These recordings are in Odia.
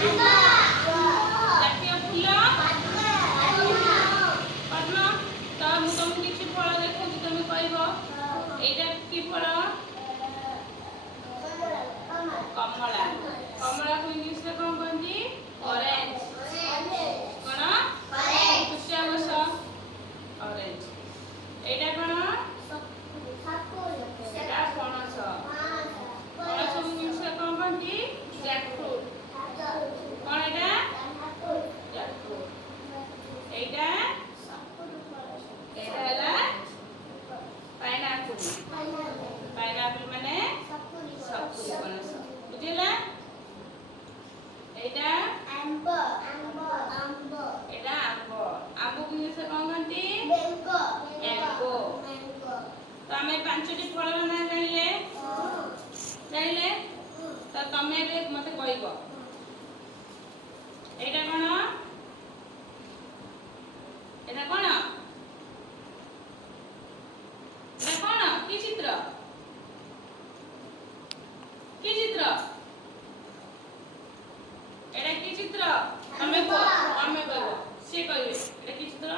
ଜାତୀୟ ଫୁଲ ପଦ୍ମ। ତ ମୁଁ ତମକୁ କିଛି ଫଳ ଦେଖାଉଛି, ତମେ କହିବ ଏଇଟା କି ଫଳ? କମଳା। କମଳାକୁ ଇଂଲିଶରେ କଣ କହନ୍ତି? ଅରେଞ୍ଜ। କଣ? ଖୁସିଆ ବସ। ଅରେଞ୍ଜ। ଏଇଟା କଣ? ଏଇଟା ପଣସ। ପଣସକୁ ଇଂଲିଶରେ କଣ କହନ୍ତି? ଜ୍ୟାକଫ୍ରୁଟ। କଣ ଏଇଟା? ଜ୍ୟାକଫ୍ରୁଟ। ଏଇଟା ହେଲା ପାଇନାପଲ। ପାଇନାପଲ ମାନେ ସପୁରି ପଣସ। ବୁଝିଲା? ଏଇଟା ଆମ୍ବ। ଏଇଟା ଆମ୍ବ। ଆମ୍ବକୁ ଇଂଲିଶରେ କଣ କହନ୍ତି? ମ୍ୟାଙ୍ଗୋ। ତ ଆମେ 5ଟି ଫଳର ନାଁ ଜାଣିଲେ? ତ ତମେ ଏବେ ମତେ କହିବ ଏଇଟା କଣ? ଏଇଟା କଣ? ଏଇଟା କଣ? କି ଚିତ୍ର? କି ଚିତ୍ର? ଏଇଟା କି ଚିତ୍ର? ତମେ କୁହ। ତମେ କହିବ। ସିଏ କହିବେ ଏଇଟା କି ଚିତ୍ର?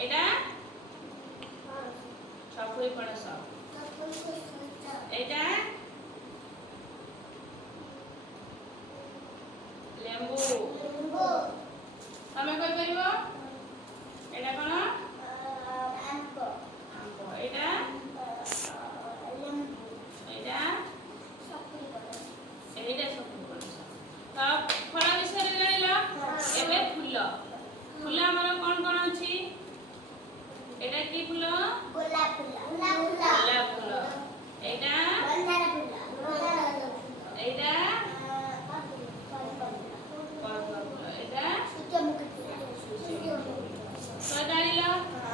ଏଇଟା ସପୁରି ପଣସ। ଏଇଟା ଲେମ୍ବୁ। ତମେ କହିପାରିବ ଏଇଟା କଣ? ଆମ୍ବ। ଏଇଟା ଏଇଟା ସପୁରି ପଣସ। ତ ଫଳ ବିଷୟରେ ଜାଣିଲ। ଏବେ ଫୁଲ। ଫୁଲ ଆମର କଣ କଣ ଅଛି? ଏଇଟା କି ଫୁଲ? ଗୋଲାପ ଫୁଲ। ଏଇଟା ଏଇଟା ପଦ୍ମ ଫୁଲ। ଏଇଟା ତ ଜାଣିଲ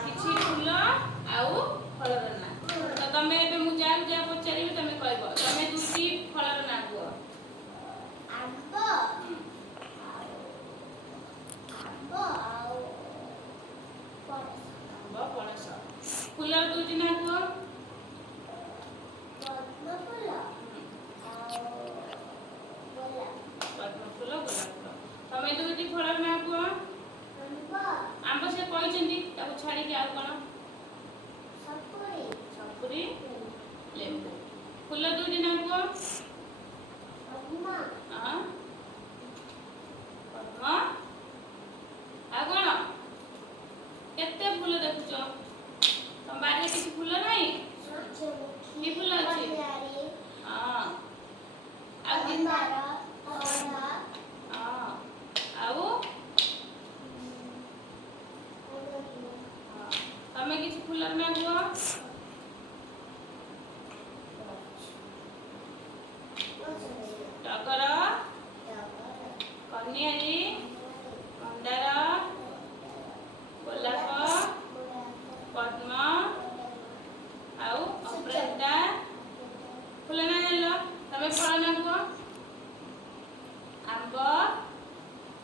କିଛି ଫୁଲ ଆଉ ଫଳର ନାଁ। ତ ତମେ ଏବେ ମୁଁ ଯାହା ପଚାରିବି ତମେ କହିବ। ତମେ 2ଟି ଫଳର ନାଁ କୁହ। ଆମ୍ବ ଆଉ ପଣସ। ଫୁଲର 2ଟି ନାଁ କୁହ। ପଦ୍ମ ଫୁଲ ଗୋଲାପ ଫୁଲ। ତମେ 2ଟି ଫଳର ନାଁ କୁହ। ଆମ୍ବ ସେ କହିଛନ୍ତି, ତାକୁ ଛାଡ଼ିକି ଆଉ କଣ? ସପୁରି ଲେମ୍ବୁ। ଫୁଲ 2ଟି ନାଁ କୁହ। ପଦ୍ମ ଆଉ କଣ? କେତେ ଫୁଲ ଦେଖୁଛ? ତମ ବାଡ଼ିରେ କିଛି ଫୁଲ ନାହିଁ? କି ଫୁଲ ଅଛି? ଆଉ ଆଉ ତମେ କିଛି ଫୁଲର ନାଁ କୁହ। ଟଗର, କନିଆରୀ, ମନ୍ଦାର, ଗୋଲାପ, ପଦ୍ମ ଆଉ ଅପରାଜିତା। ଫୁଲ ନାଁ ଜାଣିଲ। ତମେ ଫଳ ନାଁ କୁହ। ଆମ୍ବ।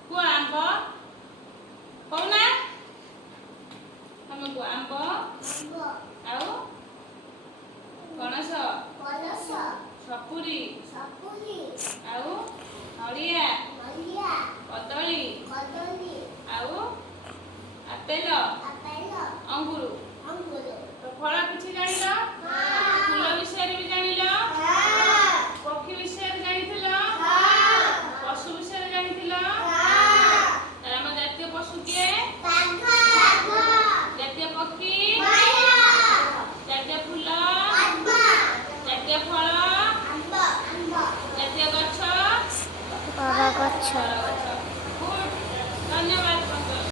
କୁହ ଆମ୍ବ। କହୁନା। ତମେ କୁହ ଆମ୍ବ ଆଉ ପଣସ, ସପୁରି ଆଉ ନଡ଼ିଆ, କଦଳୀ ଆଉ ଆପେଲ, ଅଙ୍ଗୁର। ତ ଫଳ କିଛି ଜାଣିଲ। ଫୁଲ ବିଷୟରେ ବି ଜାଣିଲ। ପକ୍ଷୀ ବିଷୟରେ ଜାଣିଥିଲ। ପଶୁ ବିଷୟରେ ଜାଣିଥିଲ। ଆମ ଜାତୀୟ ପଶୁ କିଏ? ଜାତୀୟ ପକ୍ଷୀ, ଜାତୀୟ ଫୁଲ, ଜାତୀୟ ଫଳ, ଜାତୀୟ ଗଛ ବରଗଛ।